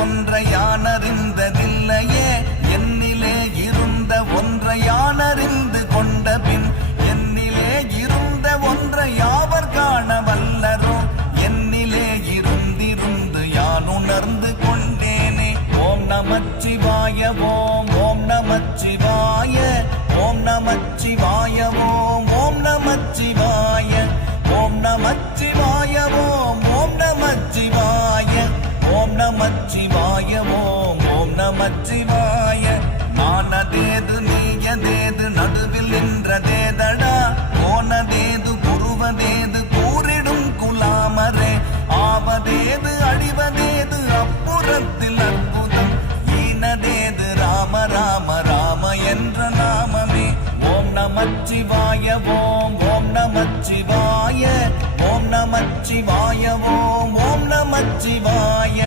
ஒன்றை யானறிந்ததில்லையே என்னிலே இருந்த ஒன்றை யானறிந்து கொண்ட பின் என்னிலே இருந்த ஒன்றை யாவர் காண வல்லரோ என்னிலே இருந்திருந்து யான் உணர்ந்து கொண்டேனே ஓம் நமச்சிவாய ஓம் ஓம் நமச்சிவாய ஓம் நமச்சிவாய ஓம் ஓம் நமச்சிவாய ஓம் நமச்சிவாய ஓம் ஓம் நமச்சிவாய ஓம் நமச்சிவாய ஓம் ஓம் நமச்சிவாய நானதேது நீயதேது நடுவில் நின்றதேதடா போனதேது குருவதேது கூறிடும் குலாமரே ஆவதேது அழிவதேது அப்புறத்தில் அற்புதம் ஈனதேது ராம ராம ராம என்ற நாமமே ஓம் நமச்சிவாய ஓம் ஓம் நமச்சிவாய ஓம் நமச்சிவாய ஓம் ஓம் நமச்சிவாய